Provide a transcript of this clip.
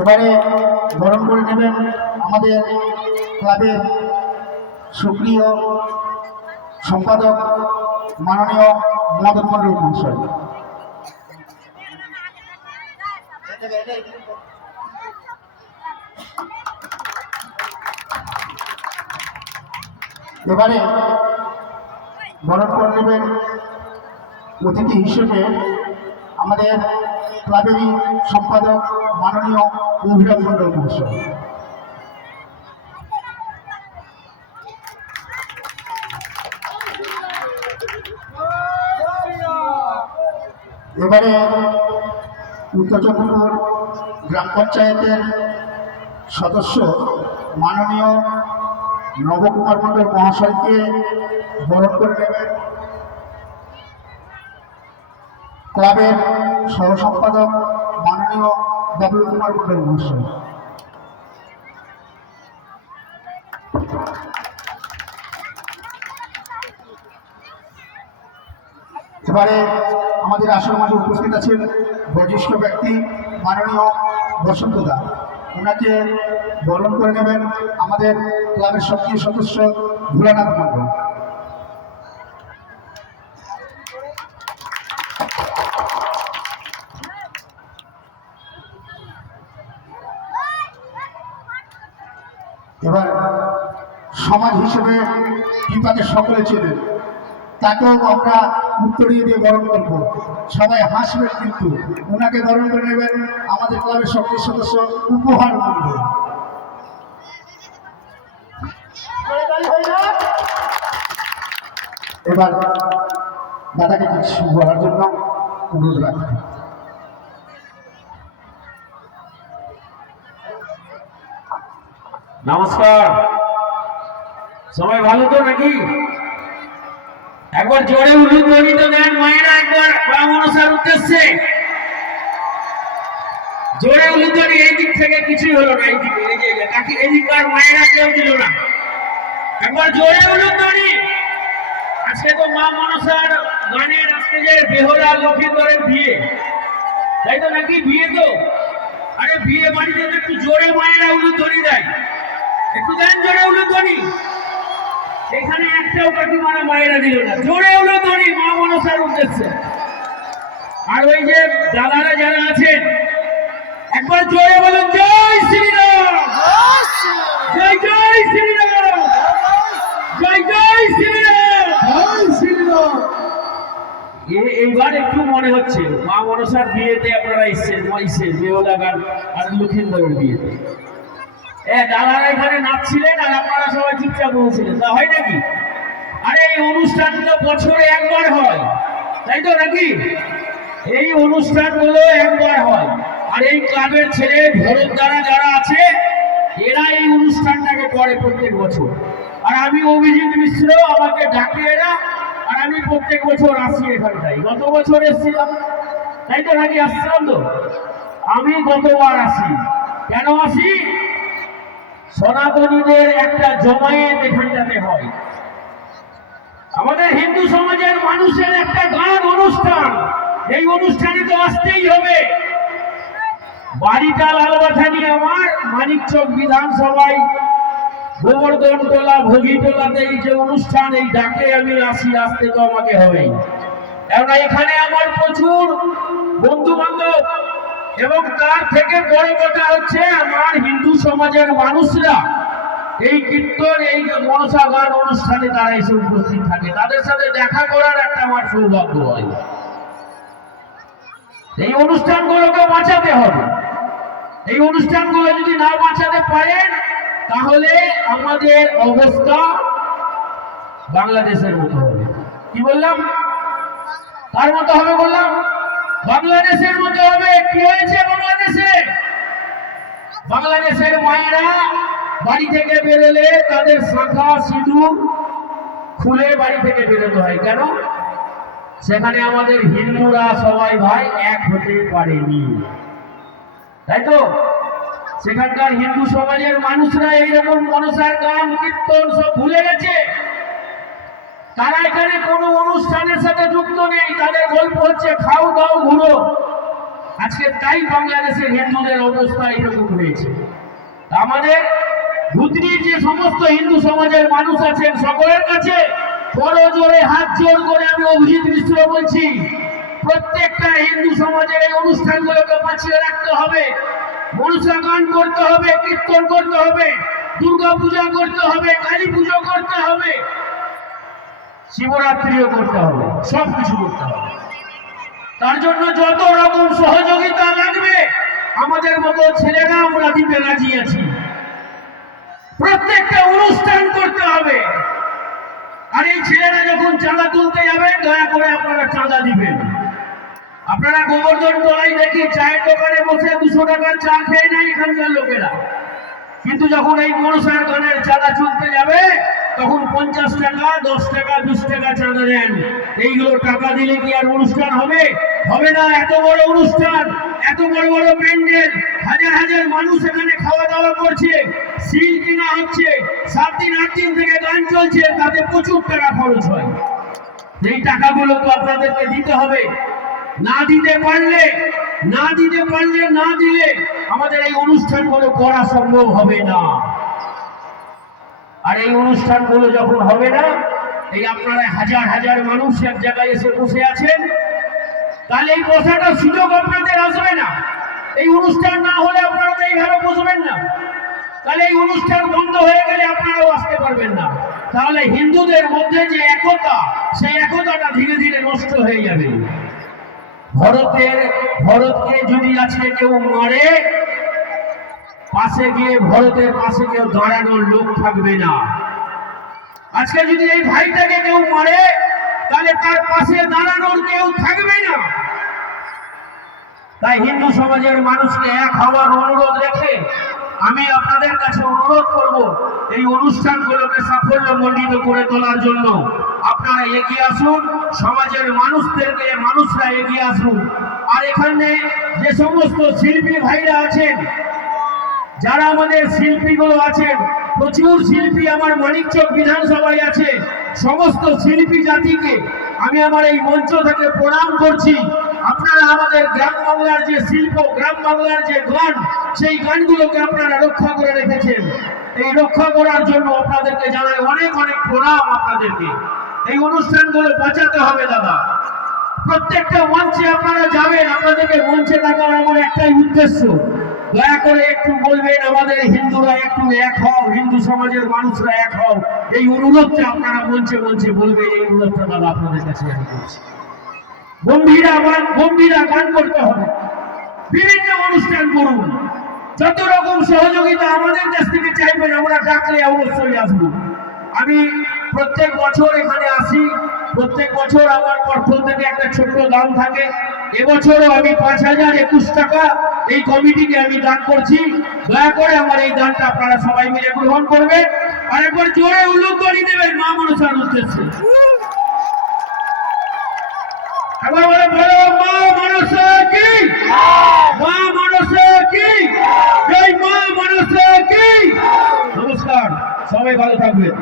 এবারে বরণ করে নেবেন আমাদের ক্লাবের সক্রিয় সম্পাদক মাননীয় মদন মন্ডল মহাশয়। এবারে বরণ করে নেবেন অতিথি হিসেবে আমাদের ক্লাবেরই সম্পাদক মাননীয় অভিরাম মন্ডল মহাশয়। এবারে উত্তর চন্দ্রপুর গ্রাম পঞ্চায়েতের সদস্য মাননীয় নবকুমার মন্ডল মহাশয়কে বরণ করে নেবেন ক্লাবের সহ সম্পাদক মাননীয় বাবলু কুমার মন্ডল মহাশয়। এবারে আমাদের আসর মাঝে উপস্থিত আছেন বয়োজ্যেষ্ঠ ব্যক্তি মাননীয় বসন্ত দা, ওনাকে বরণ করে নেবেন আমাদের ক্লাবের সক্রিয় সদস্য ভোলানাথ মন্ডল। এবার সমাজ হিসেবে বিপাকে সকলে চেনেন, তাকেও আমরা উত্তরীয় দিয়ে বরণ করবো, সবাই হাসবেন, কিন্তু ওনাকে বরণ করে নেবেন আমাদের ক্লাবের সক্রিয় সদস্য উপহার মন্ডল। এবার দাদাকে কিছু বলার জন্য অনুরোধ রাখবেন। নমস্কার, সবাই ভালো তো নাকি? একবার জোরে উলুধ্বনি দেন মায়েরা, একবার মা মনসার উদ্দেশ্যে জোরে উলুধ্বনি। এই দিক থেকে কিছুই হলো না, এই দিকে এই দিককার মায়েরা কেউ দিল না, একবার জোরে উলুধ্বনি। আজকে তো মা মনসার গানের আজকে যে বেহরা লক্ষ্মীন্দরের বিয়ে, তাই তো নাকি? বিয়ে তো, আরে বিয়ে বাড়িতে তো একটু জোরে মায়েরা উলুধ্বনি দেয়, একটু দেন জোরে উলুধ্বনি। এখানে একটাও কাকিমারা মায়েরা দিল না, জোরে উলুধ্বনি মা মনসার উদ্দেশ্যে। আর ওই যে দাদারা যারা আছেন একবার জোরে বলুন জয় শ্রীরাম, জয় জয় শ্রীরাম, জয় জয় শ্রীরাম, জয় শ্রীরাম। এইবার একটু মনে হচ্ছে মা মনসার বিয়েতে আপনারা এসছেন, বেওলা গান আর লক্ষ্মীন্দরের বিয়েতে। দাদারা এখানে নাচছিলেন আর আপনারা সবাই চুপচাপ বলছিলেন, তা হয় নাকি? আরে এই অনুষ্ঠানগুলো বছরে একবার হয়, তাই তো নাকি? এই অনুষ্ঠানগুলো একবার হয়, আর এই ক্লাবের ছেলে ভরতদারা যারা আছে এরা এই অনুষ্ঠানটাকে করে প্রত্যেক বছর। আর আমি অভিজিৎ মিশ্র, আমাকে ডাকে এরা, আর আমি প্রত্যেক বছর আসি এখানটাই। গত বছর এসেছিলাম, তাই তো নাকি? আসছিলাম তো আমি, গতবার আসি। কেন আসি? সনাতনীদের একটা জমায়েত এখানটাতে হয়, আমাদের হিন্দু সমাজের মানুষের একটা গান অনুষ্ঠান, এই অনুষ্ঠানে তো আসতেই হবে। বাড়িটা লালবাথানি আমার, মানিকচক বিধানসভায় গোবর্ধন টোলা ভোগী টোলাতে এই যে অনুষ্ঠান, এই ডাকে আমি আসি, আসতে তো আমাকে হবেই। কেননা এখানে আমার প্রচুর বন্ধু বান্ধব, এবং তার থেকে বড় কথা হচ্ছে আমার হিন্দু সমাজের মানুষরা এই কীর্তন, এই মনসা গান অনুষ্ঠানে তারা এসে উপস্থিত থাকে, তাদের সাথে দেখা করার একটা আমার সৌভাগ্য হয়। এই অনুষ্ঠানগুলোকে বাঁচাতে হবে, এই অনুষ্ঠানগুলো যদি না বাঁচাতে পারেন তাহলে আমাদের অবস্থা বাংলাদেশের মতো হবে। কি বললাম? কার মতো হবে বললাম? বাংলাদেশের মতো হবে। কি হয়েছে বাংলাদেশে? বাংলাদেশের মায়েরা বাড়ি থেকে বেরোলে তাদের শাঁখা সিঁদুর খুলে বাড়ি থেকে বেরোতে হয়। কেন? সেখানে আমাদের হিন্দুরা সবাই ভাই এক হতে পারেনি, তাই তো? সেখানকার হিন্দু সমাজের মানুষরা এইরকম মনসার গান কীর্তন সব ভুলে গেছে, তারা এখানে কোনো অনুষ্ঠানের সাথে যুক্ত নেই, তাদের গল্প হচ্ছে খাও দাও ঘুরো। আজকে তাই বাংলাদেশের হিন্দুদের অবস্থা এরকম হয়েছে। আমাদের গুজরির যে সমস্ত হিন্দু সমাজের মানুষ আছেন সকলের কাছে বড় জোরে হাত জোর করে আমি অভিজিৎ মিশ্র বলছি, প্রত্যেকটা হিন্দু সমাজের এই অনুষ্ঠানগুলোকে বাঁচিয়ে রাখতে হবে। মনসা গান করতে হবে, কীর্তন করতে হবে, দুর্গা পূজা করতে হবে, কালী পুজো করতে হবে, শিবরাত্রিও করতে হবে, সবকিছু করতে হবে। তার জন্য যত রকম সহযোগিতা লাগবে আমাদের মতো ছেলেরা আমরা দিতে রাজি আছি। প্রত্যেকটা অনুষ্ঠান করতে হবে। আর এই ছেলেরা যখন চাঁদা তুলতে যাবে দয়া করে আপনারা চাঁদা দিবেন। আপনারা গোবর্ধন তলায় দেখি চায়ের দোকানে বসে 200 টাকার চা খেয়ে নেয় এখানকার লোকেরা, কিন্তু যখন এই মনসার গানের চাঁদা তুলতে যাবে তখন 50 টাকা, 10 টাকা, 20 টাকা চাঁদা দেন। এইগুলো টাকা দিলে কি আর অনুষ্ঠান হবে? হবে না। এত বড় অনুষ্ঠান, এত বড় বড় প্যান্ডেল, হাজার হাজার মানুষ এখানে খাওয়া দাওয়া করছে, সিল কিনা হচ্ছে, 7 দিন 8 দিন থেকে গান চলছে, তাতে প্রচুর টাকা খরচ হয়। এই টাকাগুলো তো আপনাদেরকে দিতে হবে। না দিতে পারলে না দিলে আমাদের এই অনুষ্ঠানগুলো করা সম্ভব হবে না। আর এই অনুষ্ঠানগুলো যখন হবে না, এই আপনারা হাজার হাজার মানুষ এক জায়গায় এসে বসে আছেন, তাহলে এই বসাটার সুযোগ আপনাদের আসবে না। এই অনুষ্ঠান না হলে আপনারা তো এইভাবে বসবেন না। তাহলে এই অনুষ্ঠান বন্ধ হয়ে গেলে আপনারাও আসতে পারবেন না। তাহলে হিন্দুদের মধ্যে যে একতা, সেই একতাটা ধীরে ধীরে নষ্ট হয়ে যাবে। ভরতকে যদি আজকে কেউ মারে, পাশে গিয়ে ভরতের পাশে কেউ দাঁড়ানোর লোক থাকবে না। আজকে যদি এই ভাইটাকে কেউ মারে, তাহলে তার পাশে দাঁড়ানোর কেউ থাকবে না। তাই হিন্দু সমাজের মানুষকে এক হওয়ার অনুরোধ রেখে আমি আপনাদের কাছে অনুরোধ করব, এই অনুষ্ঠানগুলোকে সাফল্যমণ্ডিত করে তোলার জন্য আপনারা এগিয়ে আসুন। সমাজের মানুষরা এগিয়ে আসুন। আর এখানে যে সমস্ত শিল্পী ভাইরা আছেন, যারা আমাদের শিল্পীগুলো আছেন, প্রচুর শিল্পী আমার মানিকচক বিধানসভায় আছে, সমস্ত শিল্পী জাতিকে আমি আমার এই মঞ্চ থেকে প্রণাম করছি। আপনারা আমাদের গ্রাম বাংলার যে শিল্প, গ্রাম বাংলার যে গান, সেই গানগুলোকে আপনারা রক্ষা করে রেখেছেন। এই রক্ষা করার জন্য আপনাদেরকে জানাই অনেক অনেক প্রণাম। আপনাদেরকে এই অনুষ্ঠানগুলো বাঁচাতে হবে দাদা। প্রত্যেকটা মঞ্চে আপনারা যাবেন, আপনাদেরকে মঞ্চে ডাকার আমার একটাই উদ্দেশ্য, দয়া করে একটু বলবেন আমাদের হিন্দুরা একটু এক হও, হিন্দু সমাজের মানুষরা এক হও। এই অনুরোধটা আপনারা মঞ্চে মঞ্চে বলবেন। এই অনুরোধটা দাদা আপনাদের কাছে আমি করছি। গম্ভীরা গান করতে হবে, বিভিন্ন অনুষ্ঠান করুন, যত রকম সহযোগিতা আমাদের কাছ থেকে চাইবেন আমরা ডাকলে অবশ্যই আসবো। আমি প্রত্যেক বছর এখানে আসি, প্রত্যেক বছর আমার পক্ষ থেকে একটা ছোট্ট দান থাকে। এবছরও আমি 5021 টাকা এই কমিটিকে আমি দান করছি। দয়া করে আমার এই দানটা আপনারা সবাই মিলে গ্রহণ করবেন। আর একবার জোরে উল্লুধ্বনি দেবেন মা মনসার উদ্দেশ্যে। একবার বলে বলো মা মনসা কি, মা মনসা কি, জয় মা মনসা কি। নমস্কার, সবাই ভালো থাকবেন।